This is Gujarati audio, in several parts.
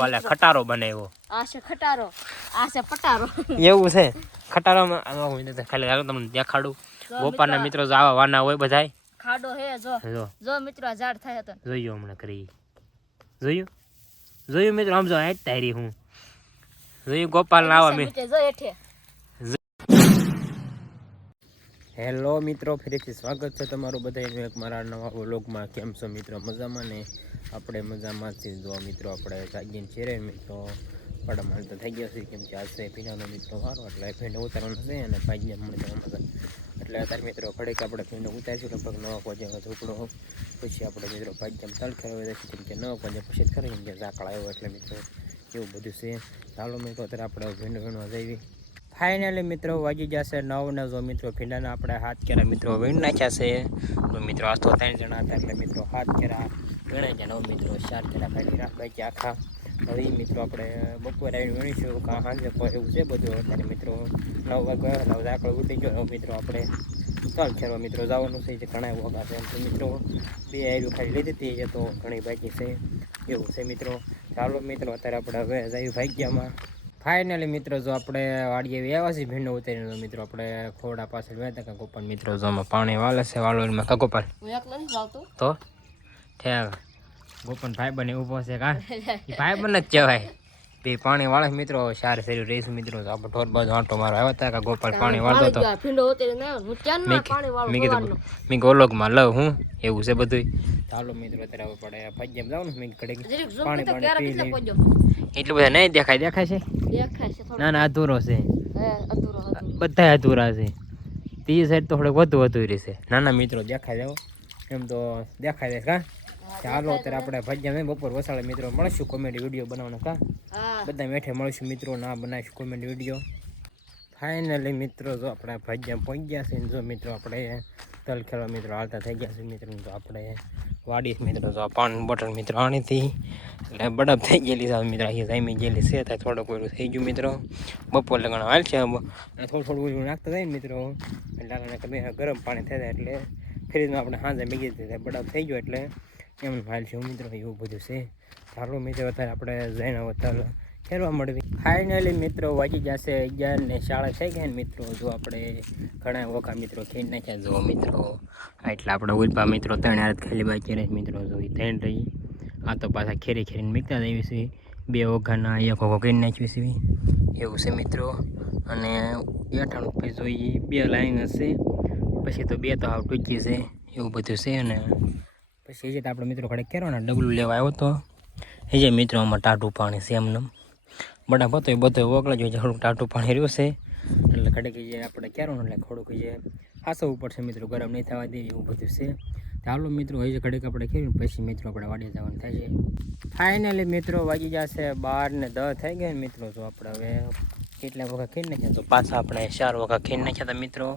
વાલે ખટારો બનાવ્યો. આ છે ખટારો, આ છે પટારો. એવું છે ખટારામાં ખાલી હાલો તમને દેખાડું. ગોપાલના મિત્રો આવા વાના હોય બધાય. ખાડો હે જો જો મિત્રો આ ઝાડ થાય હતા. જોયું હમણાં કરી જોયું મિત્રો આમ જો હેટ તારી હું જોયું ગોપાલ ના આવા મેં જો હેઠે. હેલો મિત્રો, ફરીથી સ્વાગત છે તમારું બધાનું એક મારા નવા વ્લોગમાં. કેમ છો મિત્રો? મજામાં ને? આપણે મજામાં છીએ. જો મિત્રો આપણે જાગીને છે મિત્રો પડમાં તો થઈ ગયો છે, કેમ કે આજે પીણાનો મિત્રો વારો એટલે ભીંડો ઉતારવાનો છે અને ભાઈને મળી જવા મજા. એટલે અત્યારે મિત્રો ઘડીક આપણે ભીંડો ઉતારીશું લગભગ 9 વાગે ઝૂપડો. પછી આપણે મિત્રો ભાઈ તલ ખેરવા જશે, કેમ કે 9 વાગે પછી જ ખરી, કેમ કે ઝાકળ આવ્યો એટલે મિત્રો એવું બધું છે. ચાલો મિત્રો અત્યારે આપણે ભીંડો વીણવા જઈએ. ફાઇનલી મિત્રો વાગી જશે 9 ને. જો મિત્રો ભીંડાના આપણે હાથ કેરા મિત્રો વીણ નાખ્યા છે. તો મિત્રો આ તો 3 જણા હતા એટલે મિત્રો હાથ કેરા વીણાઈ ગયા. 9 મિત્રો 4 કેરા ખાલી રાખવા કે આખા. હવે મિત્રો આપણે બપોરે આવીને વીણીશું કાં સાંજે એવું છે બધું. અત્યારે મિત્રો 9 વાગે ઝાકળ ઉડી ગયો. મિત્રો આપણે ચાલ ખેરવા મિત્રો જવાનું છે, જે ઘણા વગા છે એમ તો મિત્રો 2 આયરું ખાલી લીધી હતી, તો ઘણી બાકી છે એવું છે મિત્રો. ચાલો મિત્રો અત્યારે આપણે હવે જઈએ ભાગ્યામાં. ફાઇનલી મિત્રો જો આપણે વાડીએ આવ્યા છીએ ભીંડો ઉતારીને. મિત્રો આપણે ખોડા પાછળ વ્યાતા કાં ગોપાલ મિત્રો જો આમાં પાણી વાલે છે વાળવામાં કાં ગોપાલ તો ઠેક ગોપાલ ભાઈ બને ઊભો છે કાં એ ભાઈ બને જ કહેવાય. બે પાણી વાળે મિત્રો સાર શરીર રહીશું મિત્રો. આપણે ઢોર બાજુ આંટો મારો આવ્યા હતા કાં ગોપાલ પાણી વાળતો હતો. મેં કીધું મેં ગોલોકમાં લઉં હું એવું છે બધું. ચાલો મિત્રો અત્યારે હવે પડે ભાગ્યમ જાવ ને મેં ઘડીક પાણી પી લઈ. એટલું બધા નહીં દેખાય છે ના ના અધૂરો છે, બધા અધૂરા છે. ત્રીજી સાઈડ તો થોડુંક વધુ રહેશે. નાના મિત્રો દેખાય જાવ એમ તો દેખાય છે કાં. ચાલો અત્યારે આપણે ભજીયા બપોર વસાડે મિત્રો મળીશું કોમેડી વિડીયો બનાવવાના કાં બધા મેઠે મળીશું મિત્રો. ના બનાવીશું કોમેડી વિડીયો. ફાઇનલી મિત્રો જો આપણે ભજીયા પહોંચી ગયા છે ને જો મિત્રો આપણે તલ ખેરવા મિત્રો હાલતા થઈ ગયા છે મિત્રો. તો આપણે વાડી મિત્રો જો પાણી બોટલ મિત્રો આણી હતી એટલે બરફ થઈ ગયેલી છે મિત્રો. અહીં જામી ગયેલી છે ત્યાં થોડુંક ઓલું થઈ ગયું મિત્રો. બપોર લગાણ હાલ છે થોડું ઓલું નાખતા જાય મિત્રો એટલે ગરમ પાણી થઈ જાય એટલે ફ્રીજમાં આપણે સાંજે મેગી દીધી બરફ થઈ ગયો એટલે એમ હાલ છે મિત્રો. એવું બધું છે. ચાલો મિત્રો અત્યારે આપણે જઈને તલ ખેરવા મળવી. ફાઇનલી મિત્રો વાગી જશે 11 ને શાળા થઈ ગયા ને મિત્રો. જો આપણે ઘણા વખા મિત્રો ખેડ નાખ્યા જો મિત્રો. એટલે આપણે ઉલ્પા મિત્રો 3 હાથ ખાલી બાકી રહે મિત્રો. જો 3 રહી આ તો પાછા ખેરીને મીકતા જ આવી છે. 2 વખાના 1 વખો કરી નાખ્યું છે એવું છે મિત્રો. અને 98 પછી જોઈએ 2 લાઈન હશે, પછી તો 2 તો હાવ ટૂંકી છે એવું બધું છે. અને પછી જે આપણે મિત્રો ઘડે કેરવાના ડબલું લેવા આવ્યો તો એ જે મિત્રો આમાં ટાટું પાણી છે એમને બડા બધો વગલા જોઈએ થોડુંક ટાટું પાણી રહ્યું છે એટલે ઘડે જે આપણે કેરવાનું એટલે થોડુંક જે હાસવું પડશે મિત્રો, ગરમ નહીં થવા દે એવું બધું છે. ચાલો મિત્રો હજી ઘડીક આપણે ખેરીને પછી મિત્રો આપણે વાડીએ જવાનું થાય છે. ફાઇનલી મિત્રો વાગી જશે 12 ને 10 થઈ ગયા મિત્રો. જો આપણે હવે કેટલા વખત ખેડ નાખ્યા તો પાછા આપણે 4 વખત ખેડ નાખ્યા હતા મિત્રો.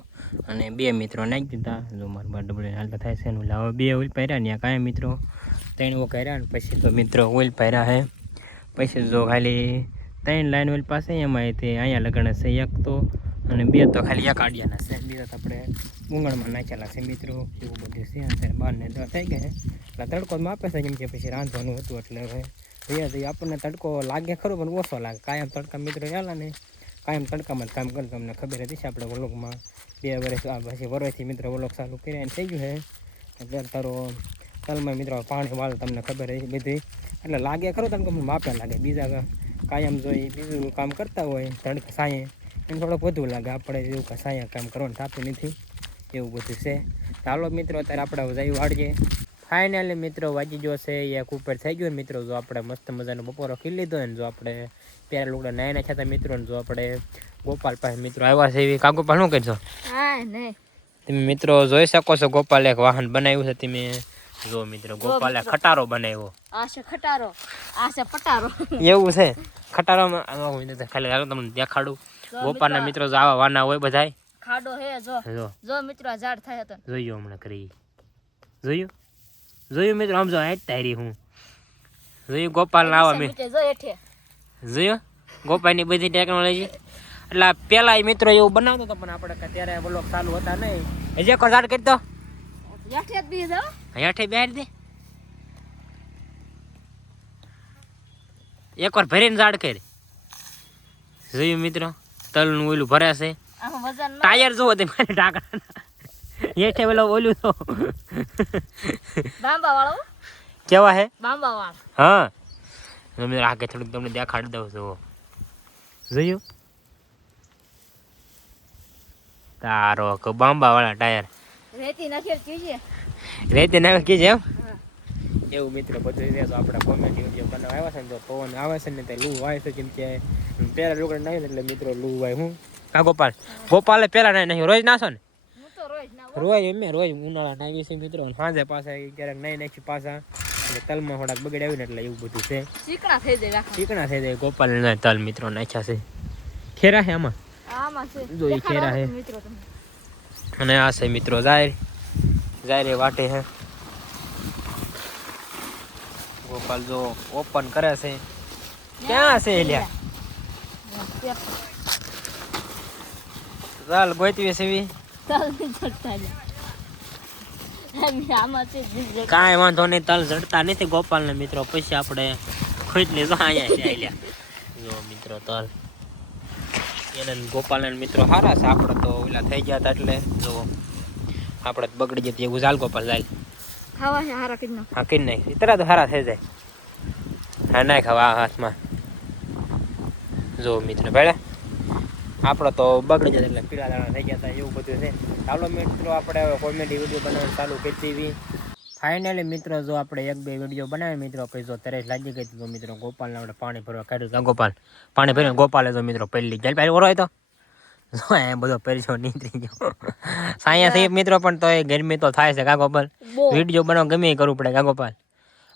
અને 2 મિત્રો નાખી દીધા. જો મારા બાર ડબલે હાલતા થાય છે ને હવે 2 ઓઇલ પાર્યા ને કાંઈ મિત્રો 3 વખત કર્યા ને પછી તો મિત્રો ઓઇલ પાર્યા હે. પછી જો ખાલી 3 લાઈન ઓઇલ પાસે એમાં તે અહીંયા લગણ છે 1 તો, અને 2 તો ખાલી 1 આડિયાના છે. 2 તો આપણે મૂંગણમાં નાખેલા છે મિત્રો એવું બધું છે. અત્યારે 12 ને 10 થઈ ગયા એટલે તડકોમાં આપે છે કેમ કે પછી રાંધવાનું હતું એટલે હવે આપણને તડકો લાગે ખરો પણ ઓછો લાગે. કાયમ તડકા મિત્રો યાલા ને કાયમ તડકામાં જ કામ કરતો અમને ખબર હતી. આપણે વ્લોગમાં 2 વર્ષ પછી વર્ષથી મિત્રો વ્લોગ ચાલુ કર્યા થઈ ગયું છે એટલે તારો તલમાં મિત્રો પાણી વાળ તમને ખબર હતી બધી એટલે લાગે ખરો તમને માપે લાગે. બીજા કાયમ જોઈ બીજું કામ કરતા હોય તડકા સાંયે એને થોડોક વધુ લાગે. આપણે એવું કે સાંયા કામ કરવાનું થતું નથી એવું બધું છે. ચાલો મિત્રો અત્યારે આપણે જઈ વાળીએ. ફાઇનલી મિત્રો વાગી ગયો છે 1 ઉપર થઈ ગયો મિત્રો. જો આપણે મસ્ત મજાનો બપોરો ખીલી લીધો ને જો આપણે પ્યારા લુગડા નાઈ નાખ્યા હતા મિત્રો. ને જો આપણે ગોપાલ પાસે મિત્રો આવ્યા છે એવી કાગોપાલ શું કરશો તમે મિત્રો જોઈ શકો છો. ગોપાલ એક વાહન બનાવ્યું છે તમે જો મિત્રો. ગોપાલે ખટારો બનાવ્યો. આ છે ખટારો, આ છે પટારો. એવું છે ખટારામાં ખાલી હાલો તમને દેખાડું. ગોપાલના મિત્રો આવા વાના હોય બધાય. ખાડો હે જો મિત્રો આ ઝાડ થાય હતા. જોયું હમણાં કરી જોયું મિત્રો આમ જો હેટ તારી હું જોયું ગોપાલ ના આવા મેં જોયું ગોપાલની બધી ટેકનોલોજી. એટલે પેલા મિત્રો એવું બનાવતો હતો પણ આપણે ત્યારે વ્લોગ ચાલુ હતા નહીં. હજી એક ઝાડ કરી દો હેઠે બેહાડી દે. એકવાર ભરીને ઝાડ કરી જોયું મિત્રો તલનું ઓલું ભરે છે આમાં વજન ન ટાયર જોવો તે મારે ઢાંકણા હેઠે પેલો ઓલું તો બાંબા વાળો કેવા હે બાંબા વાળો હા તમે આગે થોડુંક તમને દેખાડી દઉં છું જોયું તારો બાંબા વાળા ટાયર રેતી નાખી કીજે રેતી નાખી કીજે એમ એવું મિત્રો બધું છે તો આપણે કોમેડી વિડીયો બનાવવા આવ્યા છે ને તો પવન આવે છે ને તે લૂ આવે છે જેમ કે પેલા લુગડા નાખ્યું એટલે મિત્રો લૂ આવે હું કા ગોપાલે પેલા નહીં રોજ નાખો ને હું તો રોજ ના રોજ એમ રોજ ઉનાળા નાખી છે મિત્રો સાંજે પાછા ક્યારેક નહીં નાખી પાછા એટલે તલમાં થોડાક બગડ્યા આવ્યું ને એટલે એવું બધું છે ચીકણા થઈ જાય ગોપાલ તલ મિત્રો નાખ્યા છે ખેરા છે આમાં આમાં છે જો ઈ ખેરા છે મિત્રો તમે અને આ છે મિત્રો જાયરે વાટે છે ગોપાલ જો ઓપન કરે છે ક્યાં છે એલિયા ચાલ ગોતવી સેવી કાંઈ વાંધો નહીં તલ જડતા નથી ગોપાલ ને મિત્રો પછી આપણે ખોટલી જો અહીંયા જો મિત્રો તલ એને ગોપાલ ને મિત્રો સારા છે આપણે તો ઓલા થઈ ગયા હતા એટલે જો આપણે બગડી જતી એવું ચાલ ગોપાલ ચાલ ખાવા છે હારા કીધું હા કઈ નાખ તરત સારા થઈ જાય હા નાખ ખાવા હાથમાં જો મિત્રો ભેળા આપણે તો બગડી જતા એટલે પીળા દાણા થઈ ગયા હતા એવું બધું છે ચાલો મિત્રો આપણે કોમેડી વિડીયો બનાવવાનું ચાલુ કરી દીધી ફાઇનલી મિત્રો જો આપણે 1-2 વિડીયો બનાવી મિત્રો પછી જો તરસ લાગી ગઈ તો મિત્રો ગોપાલને આપણે પાણી ભરવા કાઢ્યું ગોપાલ પાણી ભરીને ગોપાલે જો મિત્રો પહેલી જલ પહેલી ઓરો તો જો એ બધો પરિચય નીકળી ગયો સાયા સાહેબ મિત્રો પણ તો એ ગરમી તો થાય છે કા ગોપાલ વિડીયો બનાવવા ગમે કરવું પડે કા ગોપાલ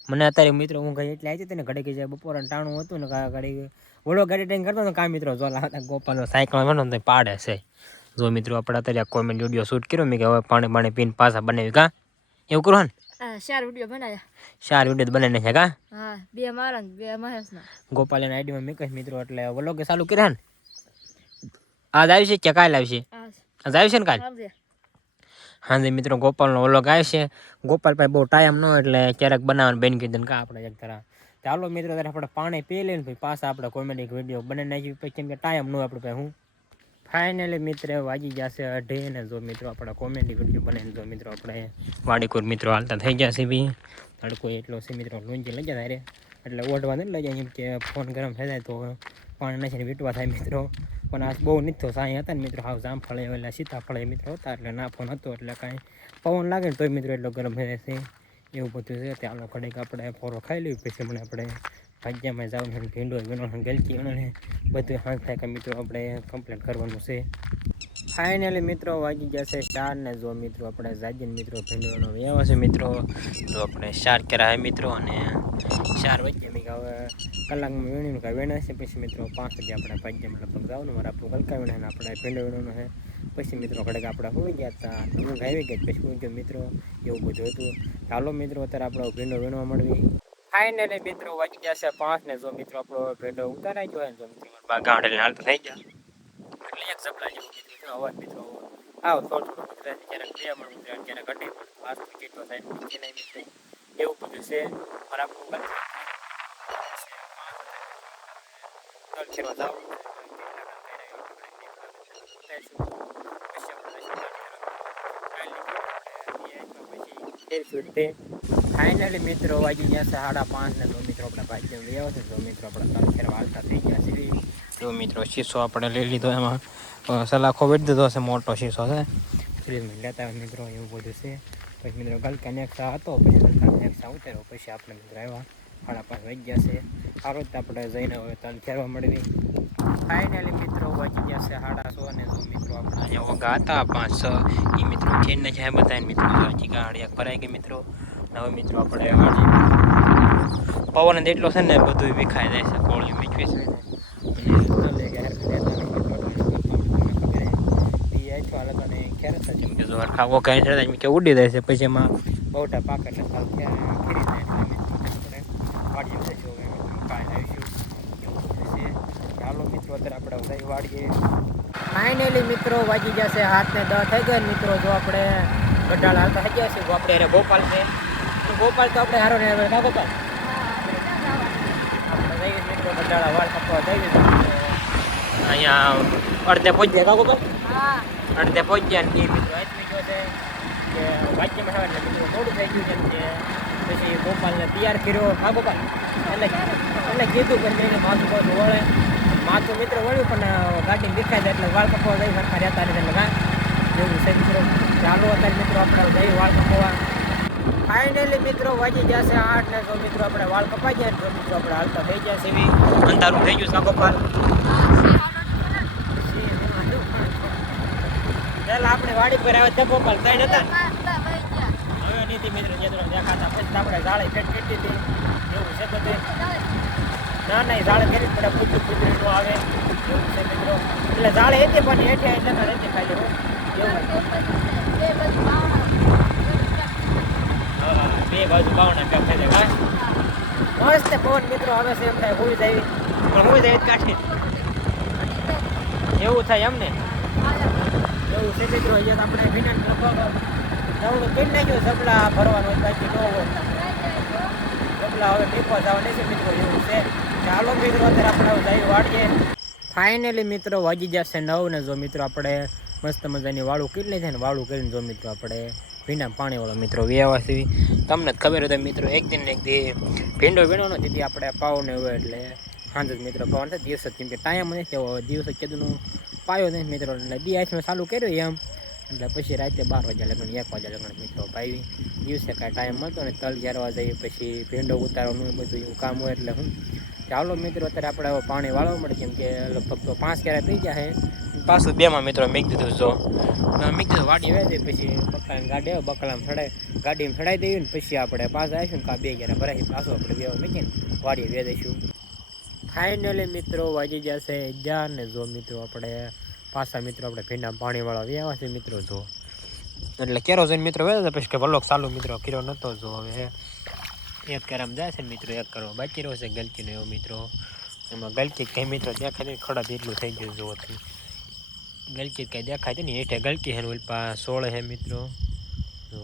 મને અત્યારે મિત્રો હું ગઈ એટલે આવી હતી ને ઘડી જાય બપોરે ટાણું હતું ને ઘડી ઓલો ગાડી ટાઈમ કરતો ને કા મિત્રો જો લાવતા ગોપાલનો સાયકલ બનો તો પાડે છે જો મિત્રો આપણે અત્યારે કોમેડી વિડીયો શૂટ કર્યો મેં કે હવે પાણી પીને પાછા બનાવી કા એવું કરો ને 4 વિડીયો બનાવ્યા 4 વિડીયો બનાવીને છે કા હા 2 મારા ને 2 મહેશના ગોપાલના આઈડીમાં મેં કહ્યું મિત્રો એટલે વ્લોગ ચાલુ કર્યા ને આજ આવશે કે કાલ આવશે આજ આવશે ને કાલ હા મિત્રો ગોપાલનો વ્લોગ આવશે ગોપાલ ભાઈ બહુ ટાઈમ ન એટલે ક્યારેક બનાવવાનું બેન કીધું કા આપણે એક તરફ ચાલો મિત્રો ત્યારે આપણે પાણી પી લઈને પછી પાછા આપણે કોમેડી વિડીયો બનાવી નાખી પછી કેમ કે ટાઈમ ન આપણે ભાઈ હું ફાઇનલી મિત્ર વાગી જશે 2:30 ને જો મિત્રો આપણે કોમેડી વિડીયો બનાવીને જો મિત્રો આપણે વાડીકોર મિત્રો હાલતા થઈ જશે બી તડકો એટલો છે મિત્રો લોંજી લઈ જાય એટલે ઓઢવા નથી લઈ જાય એમ કે ફોન ગરમ થઈ જાય તો પાણી નાખીને વીટવા થાય મિત્રો પણ આ બહુ નીચો સાંઈ હતા ને મિત્રો હાવ જામફળે એટલે સીતાફળે મિત્રો હતા એટલે ના ફોન હતો એટલે કાંઈ પવન લાગે ને તોય મિત્રો એટલો ગરમ થઈ જશે એવું બધું છે ત્યાં ઘડીક આપણે ફોરો ખાઈ લઈએ પછી મને આપણે ભાગ્યામાં જવાનું ભીંડો વિનોણ ગલકી અને બધું હાથ થાય કે મિત્રો આપણે કમ્પ્લેટ કરવાનું છે ફાઇનલી મિત્રો વાગી ગયા છે 4 ને જો મિત્રો આપણે જાગીને મિત્રો ભીંડોનો વ્યવહાર છે મિત્રો જો આપણે 4 કરાય મિત્રો અને 4 વાગ્યા મેં હવે કલાકમાં વીણીને કાંઈ વેણા છે પછી મિત્રો 5 વાગે આપણે ભાગ્યામાં લગભગ જવાનું મારે આપણું ગલકા વીણે આપણે ભીંડો વીણવાનો છે પછી મિત્રો ઘડીક આપણે હોઈ ગયા હતા ઊંઘ આવી ગઈ પછી હું ગયો મિત્રો એવું બધું હતું ચાલો મિત્રો અત્યારે આપણે ભીંડો વીણવા મળવી ફાઇનલી મિત્રો વાગી ગયા છે 5 ને જો મિત્રો આપણો ભીંડો ઉતારાઈ ગયો ને જો મિત્રો ગાંડે હાલતા થઈ ગયા એટલે એક સપલા જેવું અવાજ મિત્રો આવો થોડું ગુજરાતી ક્યારેક બે મળું ક્યારેક ઘટી પાસ કેટલો થાય એવું બધું છે મારા આપણું ફાઇનલી મિત્રો વાગી ગયા છે 5:30 ને જો મિત્રો આપણે ભાગ્ય લઈ આવે છે જો મિત્રો આપણે તરફેર હાલતા થઈ ગયા છે જો મિત્રો શીશો આપણે લઈ લીધો એમાં સલાખો વેઠી દીધો છે મોટો શીશો છે ફ્રીજમાં લેતા હોય મિત્રો એવું બધું છે પછી મિત્રો ગલકા નેક્સા હતો પછી ગલકા નેક્સા ઉતાર્યો પછી આપણે મિત્રો આવ્યા 5:30 વાગી ગયા છે આ રોજ આપણે જઈને હવે તલ ખેરવા મળવી ફાઇનલી મિત્રો વાગી ગયા છે 6:30 ને જો મિત્રો આપણે અહીંયા વગા હતા 5-6 એ મિત્રો ખેઈને જાય બધા મિત્રો હજી ગાડી ભરાઈ ગઈ મિત્રો હવે મિત્રો આપણે પવન એટલો છે ને બધું વિખાઈ જાય છે કોળિયું મીઠવી છે જેમ કે જો ખાવો કાંઈ કે ઉડી જાય છે પછી એમાં બહુટા પાક એટલે સાવ ફરી જાય એટલે ચાલો મિત્રો અત્યારે આપણે વાડીએ ફાઇનલી મિત્રો વાગી જશે 7:10 થઈ ગયા મિત્રો જો આપણે ગઢાળ હાલતા થઈ ગયા છે આપણે અરે ગોપાલ છે ગોપાલ તો આપણે હારો ને ગોપાલ આપણે જઈએ મિત્રો પટાળા વાળ કપવા થઈ ગયા અહીંયા અડધે પહોંચી ગયા કાકો હા અડધે પહોંચી ગયા ને એ મિત્રો આટલી જો છે કે વાક્યમાં આવે એટલે મિત્રો મોડું થઈ ગયું છે કે પછી ગોપાલને તૈયાર કર્યો હા ગોપાલ એટલે કીધું કે એને માથું પાછું વળે માથું મિત્રો વળ્યું પણ ગાડી દેખાય જાય એટલે વાળ કપવા જઈ સરખા રહેતા નથી એટલે કાં એવું છે મિત્રો ચાલો અત્યારે મિત્રો આપણે જઈ વાળ કપવા ફાઇનલી મિત્રો વાગી જશે 8 ને જો મિત્રો આપણે વાળ કપાઈ ગયા તો મિત્રો આપણે હાલતા થઈ ગયા છે એવી અંધારું થઈ ગયું છે ગોપાલ ચાલ આપણે વાડી પર આવે તો ગોપાલ કઈ નતા હવે નીતિ મિત્રો જે દેખાતા પછી આપણે જાળે ફેટ ફેટી હતી એવું છે બધે ના જાળે કરી પડે પુત્ર નો આવે એવું છે મિત્રો એટલે જાળે હતી પણ હેઠે એટલે રહેતી ખાઈ લેવું બે બાજુ બાવણા પેક થઈ જાય મસ્ત પવન મિત્રો આવે છે એમ થાય હોઈ જાય પણ હોઈ જાય કાઢી એવું થાય એમને એવું છે મિત્રો અહીંયા આપણે વિનાન જવાનું કરી નાખ્યું સપલા ભરવાનું બાકી ન હોય સપલા હવે ટીપો જવા છે મિત્રો એવું છે ચાલો મિત્રો અત્યારે આપણે જઈ વાળીએ ફાઇનલી મિત્રો વાગી જશે 9 ને જો મિત્રો આપણે મસ્ત મજાની વાળું કરી લે છે ને વાળું કરીને જો મિત્રો આપણે ભીના પાણીવાળો મિત્રો વ્યવસ્થિત તમને જ ખબર હતી મિત્રો એક દી ભીંડો વીણવાનો જેથી આપણે પાવને હોય એટલે સાંજ જ મિત્રો પાવન થાય દિવસ જ કેમ કે ટાઈમ નથી એવો દિવસ જ કીધું પાયો નહીં મિત્રો એટલે દી આઈસમાં ચાલુ કર્યું એમ એટલે પછી રાતે 12 વાગ્યા લગન 1 વાગ્યા લગન મિત્રો ભાઈ દિવસે કાંઈ ટાઈમ મળતો ને તલ જ્યારવા જઈએ પછી ભીંડો ઉતારવાનું બધું એવું કામ હોય એટલે હું ચાલો મિત્રો અત્યારે આપણે પાણી વાળવા મળે કેમ કે લગભગ તો 5 ક્યારે થઈ ગયા છે પાછું 2 માં મિત્રો મેં કીધું જો મેં કીધું વાડી વેચે પછી બકલાને ગાડી આવે બકલામાં ગાડીમાં ચડાવી દઈએ ને પછી આપણે પાછા આવીશું ને કાં 2 ક્યારે ભરાય પાછું આપણે 2 મૂકીને વાડી વેચીશું ફાઇનલી મિત્રો વાગી જશે 11 ને જો મિત્રો આપણે પાછા મિત્રો આપણે ભીંડા પાણીવાળા વ્યાવા છે મિત્રો જો એટલે કેરો જઈને મિત્રો વેચે પછી કે વલોક ચાલુ મિત્રો કર્યો નહોતો જો હવે એક કરમ જાય છે મિત્રો એક કરવા બાકી રહ્યો છે ગલકીનો એવો મિત્રો એમાં ગલકી કંઈ મિત્રો દેખાય નહીં ખડા એટલું થઈ ગયું જોવાથી ગલકી કંઈ દેખાય છે ને હેઠે ગલકી છે ને ઉલ્પા 16 છે મિત્રો જો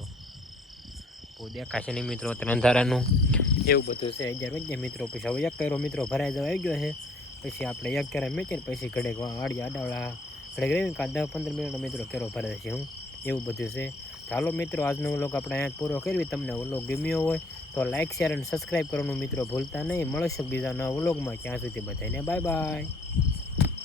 બહુ દેખાશે નહીં મિત્રો અત્યારે અંધારાનું એવું બધું છે 11 વાગ્યા મિત્રો પછી હવે એક કર્યો મિત્રો ભરાઈ જવા આવી ગયો છે પછી આપણે એક કેરા મેચીને પછી ઘડે વાડી આડાવડા ઘડે રહી કાં 10-15 મિનિટનો મિત્રો કેરો ભરાય છે હું એવું બધું છે ચાલો મિત્રો આજનો વ્લોગ આપણે અહીંયા પૂરો કરવી તમને વ્લોગ ગમ્યો હોય તો લાઈક શેર અને સબસ્ક્રાઈબ કરવાનું મિત્રો ભૂલતા નહીં મળશે બીજા નવા વ્લોગમાં ત્યાં સુધી બધાને બાય બાય